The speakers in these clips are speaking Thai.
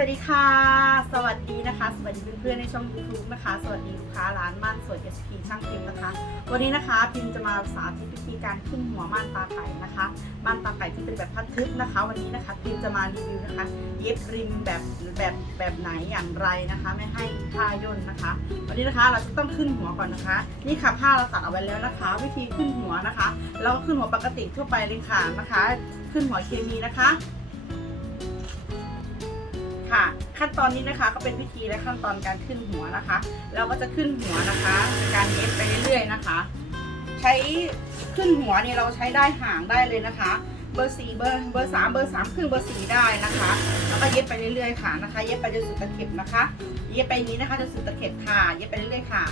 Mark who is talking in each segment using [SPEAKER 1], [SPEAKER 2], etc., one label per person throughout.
[SPEAKER 1] วัสดีค่ะ สวัสดีนะคะ สวัสดีเพื่อนๆในช่อง YouTube นะคะ สวัสดีลูกค้าร้านม่านสวย SP ช่างพิมพ์นะคะ วันนี้นะคะพิมจะมาสาธิตวิธีการขึ้นหัวม่านตาไก่นะคะ ม่านตาไก่ที่เป็นแบบพัดทึบนะคะ วันนี้นะคะพิมจะมารีวิวนะคะ เย็บริมแบบแบบแบบไหนอย่างไรนะคะ ไม่ให้ผ้าย่นนะคะ วันนี้นะคะเราจะต้องขึ้นหัวก่อนนะคะ นี่ค่ะผ้าเราตัดเอาไว้แล้วนะคะ วิธีขึ้นหัวนะคะ เราก็ขึ้นหัวปกติทั่วไปเลยค่ะนะคะ ขึ้นหัวเคมีนะคะ ค่ะ ขั้นตอนนี้นะคะก็เป็นพิธีและขั้นตอนการขึ้นหัวนะคะ เราก็จะขึ้นหัวนะคะการเย็บไปเรื่อยๆนะคะ ใช้ขึ้นหัวเนี่ยเราใช้ได้ห่างได้เลยนะคะ เบอร์สี่เบอร์เบอร์สามเบอร์สามขึ้นเบอร์สี่ได้นะคะ แล้วก็เย็บไปเรื่อยๆค่ะนะคะ เย็บไปจนสุดตะเข็บนะคะ เย็บไปนี้นะคะจนสุดตะเข็บค่ะ เย็บไปเรื่อยๆค่ะ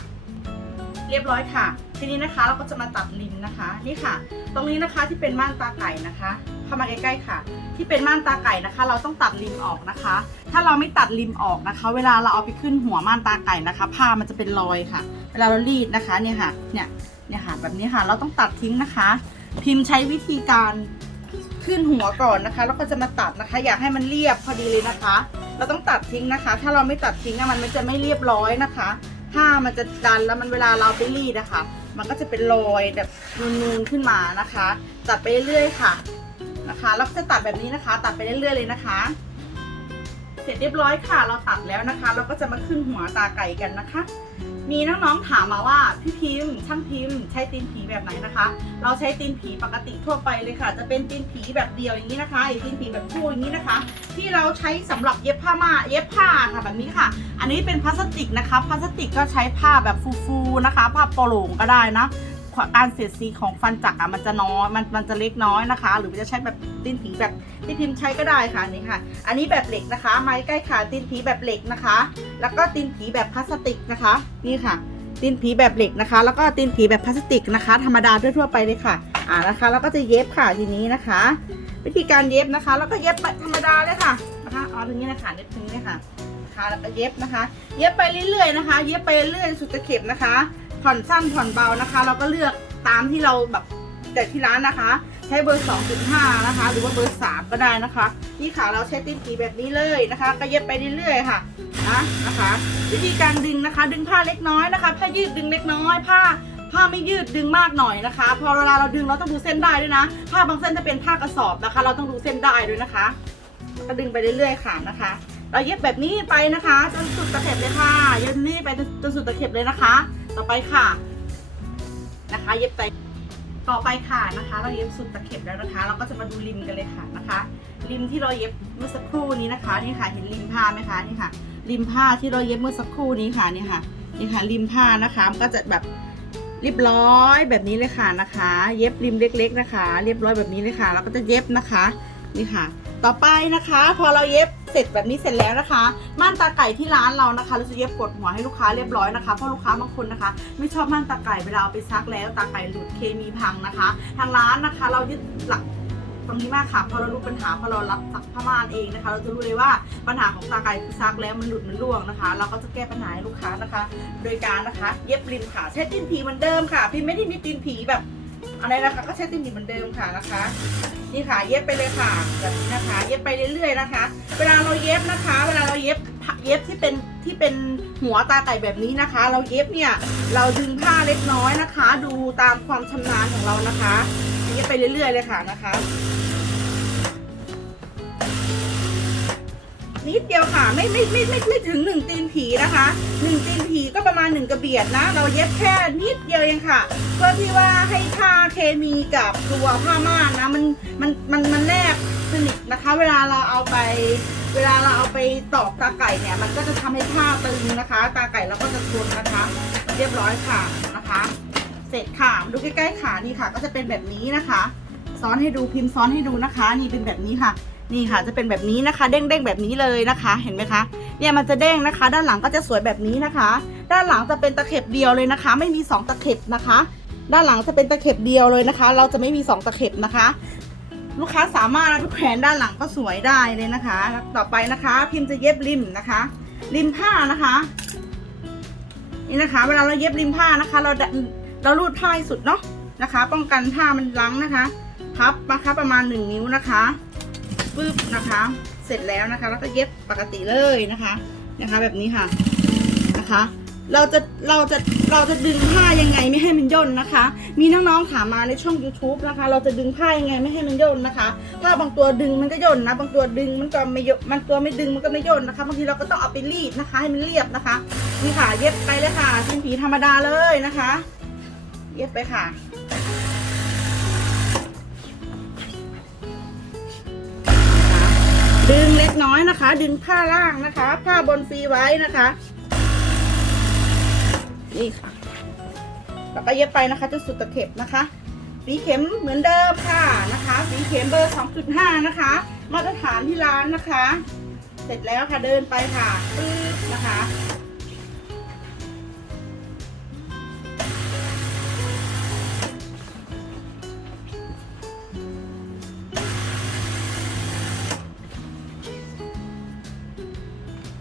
[SPEAKER 1] เรียบร้อยค่ะ ทีนี้นะคะเราก็จะมาตัดริมนะคะ นี่ค่ะ ตรงนี้นะคะที่เป็นม่านตาไก่นะคะ เข้ามาใกล้ๆค่ะ ที่เป็นม่านตาไก่นะคะ เราต้องตัดริมออกนะคะ ถ้าเราไม่ตัดริมออกนะคะ เวลาเราเอาไปขึ้นหัวม่านตาไก่นะคะผ้ามันจะเป็นรอยค่ะ เวลาเรารีดนะคะเนี่ยค่ะ เนี่ยเนี่ยค่ะ แบบนี้ค่ะ เราต้องตัดทิ้งนะคะ พิมพ์ใช้วิธีการขึ้นหัวก่อนนะคะ แล้วก็จะมาตัดนะคะ อยากให้มันเรียบพอดีเลยนะคะ เราต้องตัดทิ้งนะคะ ถ้าเราไม่ตัดทิ้งมันมันจะไม่เรียบร้อยนะคะ ผ้ามันจะดันแล้วมันเวลาเราไปรีดนะคะมันก็จะเป็นรอยแบบนูนๆขึ้นมานะคะ ตัดไปเรื่อยๆค่ะนะคะ แล้วก็จะตัดแบบนี้นะคะ ตัดไปเรื่อยๆเลยนะคะ เสร็จเรียบร้อยค่ะ เราตัดแล้วนะคะ เราก็จะมาขึ้นหัวตาไก่กันนะคะ มีน้องๆถามมาว่าพี่พิมพ์ ช่างพิมพ์ใช้ตีนผีแบบไหนนะคะ เราใช้ตีนผีปกติทั่วไปเลยค่ะ จะเป็นตีนผีแบบเดียวอย่างนี้นะคะอีกตีนผีแบบคู่อย่างนี้นะคะ ที่เราใช้สำหรับเย็บผ้ามาเย็บผ้าค่ะแบบนี้ค่ะ อันนี้เป็นพลาสติกนะคะ พลาสติกก็ใช้ผ้าแบบฟูๆนะคะ ผ้าโปร่งก็ได้นะ การเสียดสีของฟันจักรอะมันจะน้อยมันมันจะเล็กน้อยนะคะ หรือจะใช้แบบตีนผีแบบที่พิมพ์ใช้ก็ได้ค่ะนี่ค่ะ อันนี้แบบเหล็กนะคะ ไม้ใกล้ขาตีนผีแบบเหล็กนะคะ แล้วก็ตีนผีแบบพลาสติกนะคะ นี่ค่ะตีนผีแบบเหล็กนะคะ แล้วก็ตีนผีแบบพลาสติกนะคะ ธรรมดาทั่วๆไปเลยค่ะอ่านะคะแล้วก็จะเย็บค่ะทีนี้นะคะ วิธีการเย็บนะคะ แล้วก็เย็บแบบธรรมดาเลยค่ะนะคะเอาตรงนี้นะคะเย็บตรงนี้ค่ะคะแล้วก็เย็บนะคะ เย็บไปเรื่อยๆนะคะ เย็บไปเรื่อยสุดตะเข็บนะคะ ผ่อนสั้นผ่อนเบานะคะ เราก็เลือกตามที่เราแบบแต่ที่ร้านนะคะ ใช้เบอร์ 2.5 นะคะ หรือว่าเบอร์ 3 ก็ได้นะคะ นี่ค่ะเราใช้ตีนผีแบบนี้เลยนะคะ ก็เย็บไปเรื่อยๆค่ะนะนะคะ วิธีการดึงนะคะ ดึงผ้าเล็กน้อยนะคะผ้ายืดดึงเล็กน้อยผ้าผ้าไม่ยืดดึงมากหน่อยนะคะ พอเวลาเราดึงเราต้องดูเส้นได้ด้วยนะผ้าบางเส้นจะเป็นผ้ากระสอบนะคะ เราต้องดูเส้นได้ด้วยนะคะก็ดึงไปเรื่อยๆค่ะนะคะ เราเย็บแบบนี้ไปนะคะ จนสุดตะเข็บเลยค่ะเย็บนี่ไปจนสุดตะเข็บเลยนะคะ ต่อไปค่ะนะคะ เย็บไปต่อไปค่ะนะคะ เราเย็บสุดตะเข็บแล้วนะคะ เราก็จะมาดูริมกันเลยค่ะนะคะ ริมที่เราเย็บเมื่อสักครู่นี้นะคะนี่ค่ะเห็นริมผ้าไหมคะนี่ค่ะ ริมผ้าที่เราเย็บเมื่อสักครู่นี้ค่ะนี่ค่ะนี่ค่ะ ริมผ้านะคะมันก็จะแบบเรียบร้อยแบบนี้เลยค่ะนะคะ เย็บริมเล็ก ๆนะคะ เรียบร้อยแบบนี้เลยค่ะ เราก็จะเย็บนะคะนี่ค่ะ ต่อไปนะคะ พอเราเย็บ สร็จแบบนี้เสร็จแล้วนะคะ ม่านตาไก่ที่ร้านเรานะคะ เราจะเย็บกดหัวให้ลูกค้าเรียบร้อยนะคะ เพราะลูกค้าบางคนนะคะ ไม่ชอบม่านตาไก่เวลาเอาไปซักแล้วตาไก่หลุดเคมีพังนะคะ ทางร้านนะคะ เรายึดหลักตรงนี้มากค่ะพอเรารู้ปัญหาพอเรารับซักผ้าม่านเองนะคะ เราจะรู้เลยว่าปัญหาของตาไก่คือซักแล้วมันหลุดมันร่วงนะคะ เราก็จะแก้ปัญหาให้ลูกค้านะคะ โดยการนะคะ เย็บริมค่ะใช้ตีนผีเหมือนเดิมค่ะพี่ไม่ได้มีตีนผีแบบ อะไรนะคะก็ใช้ตีนผีเหมือนเดิมค่ะนะคะ นี่ค่ะเย็บไปเลยค่ะแบบนี้นะคะ เย็บไปเรื่อยๆนะคะ เวลาเราเย็บนะคะ เวลาเราเย็บเย็บที่เป็นที่เป็นหัวตาไก่แบบนี้นะคะ เราเย็บเนี่ยเราดึงผ้าเล็กน้อยนะคะ ดูตามความชำนาญของเรานะคะ เย็บไปเรื่อยๆเลยค่ะนะคะ นิดเดียวค่ะ ไม่ไม่ไม่ไม่ไม่ถึงหนึ่งตีนผีนะคะหนึ่งตีนผีก็ประมาณหนึ่งกระเบียดนะ เราเย็บแค่นิดเดียวเองค่ะ เพื่อที่ว่าให้ผ้าเคมีกับตัวผ้าม่านนะมันมันมันมันแนบสนิทนะคะ เวลาเราเอาไปเวลาเราเอาไปตอกตาไก่เนี่ย มันก็จะทำให้ผ้าตึงนะคะ ตาไก่เราก็จะทนนะคะ เรียบร้อยค่ะนะคะ เสร็จค่ะดูใกล้ๆขานี่ค่ะ ก็จะเป็นแบบนี้นะคะ ซ้อนให้ดูพิมพ์ซ้อนให้ดูนะคะ นี่เป็นแบบนี้ค่ะ นี่ค่ะจะเป็นแบบนี้นะคะ เด้งๆแบบนี้เลยนะคะ เห็นไหมคะ เนี่ยมันจะเด้งนะคะ ด้านหลังก็จะสวยแบบนี้นะคะ ด้านหลังจะเป็นตะเข็บเดียวเลยนะคะ ไม่มีสองตะเข็บนะคะ ด้านหลังจะเป็นตะเข็บเดียวเลยนะคะ เราจะไม่มีสองตะเข็บนะคะ ลูกค้าสามารถเอาไปแขวนด้านหลังก็สวยได้เลยนะคะ ต่อไปนะคะ พิมพ์จะเย็บริมนะคะ ริมผ้านะคะนี่นะคะ เวลาเราเย็บริมผ้านะคะ เราดันเราลูดผ้าให้สุดเนาะนะคะ ป้องกันผ้ามันลังนะคะ พับนะคะประมาณ 1 นิ้วนะคะ ปึ๊บนะคะ เสร็จแล้วนะคะ แล้วก็เย็บปกติเลยนะคะนะคะ แบบนี้ค่ะนะคะ เราจะเราจะเราจะดึงผ้ายังไงไม่ให้มันย่นนะคะ มีน้องๆถามมาในช่อง YouTube นะคะ เราจะดึงผ้ายังไงไม่ให้มันย่นนะคะผ้าบางตัวดึงมันก็ย่นนะ บางตัวดึงมันก็ไม่ย่นมันตัวไม่ดึงมันก็ไม่ย่นนะคะบางทีเราก็ต้องเอาไปรีดนะคะ ให้มันเรียบนะคะนี่ค่ะ เย็บไปเลยค่ะสิ้นผีธรรมดาเลยนะคะ เย็บไปค่ะ น้อยนะคะ ดึงผ้าล่างนะคะ ผ้าบนฟรีไว้นะคะ นี่ค่ะ แล้วก็เย็บไปนะคะจนสุดตะเข็บนะคะฝีเข็มเหมือนเดิมค่ะนะคะฝีเข็มเบอร์ 2.5 นะคะ มาตรฐานที่ร้านนะคะ เสร็จแล้วค่ะเดินไปค่ะปึ๊บนะคะ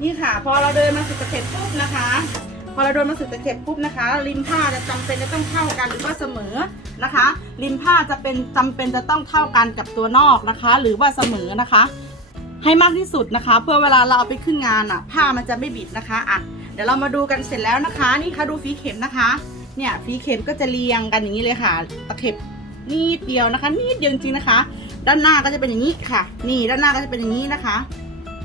[SPEAKER 1] นี่ค่ะ พอเราเดินมาสุดตะเข็บปุ๊บนะคะ พอเราเดินมาสุดตะเข็บปุ๊บนะคะ ริมผ้าจะจำเป็นจะต้องเท่ากันหรือว่าเสมอนะคะ ริมผ้าจะเป็นจำเป็นจะต้องเท่ากันกับตัวนอกนะคะ หรือว่าเสมอนะคะ ให้มากที่สุดนะคะ เพื่อเวลาเราเอาไปขึ้นงานอะ ผ้ามันจะไม่บิดนะคะอะเดี๋ยวเรามาดูกันเสร็จแล้วนะคะ นี่ค่ะดูฝีเข็มนะคะ เนี่ยฝีเข็มก็จะเรียงกันอย่างนี้เลยค่ะ ตะเข็บนิดเดียวนะคะนิดเดียวจริงๆนะคะ ด้านหน้าก็จะเป็นอย่างนี้ค่ะ นี่ด้านหน้าก็จะเป็นอย่างนี้นะคะ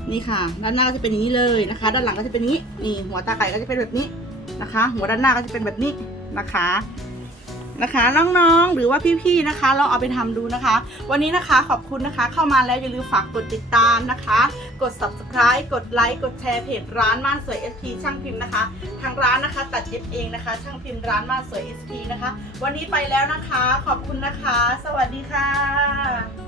[SPEAKER 1] นี่ค่ะ ด้านหน้าก็จะเป็นอย่างนี้เลยนะคะ ด้านหลังก็จะเป็นอย่างนี้ นี่หัวตาไก่ก็จะเป็นแบบนี้นะคะ หัวด้านหน้าก็จะเป็นแบบนี้นะคะนะคะน้องๆ หรือว่าพี่ๆนะคะ เราเอาไปทำดูนะคะ วันนี้นะคะขอบคุณนะคะ เข้ามาแล้วอย่าลืมฝากกดติดตามนะคะ กด subscribe กดไลค์กดแชร์เพจร้านม่านสวย SP ช่างพิมพ์นะคะ ทางร้านนะคะ ตัดเย็บเองนะคะ ช่างพิมพ์ร้านม่านสวย SP นะคะ วันนี้ไปแล้วนะคะ ขอบคุณนะคะ สวัสดีค่ะ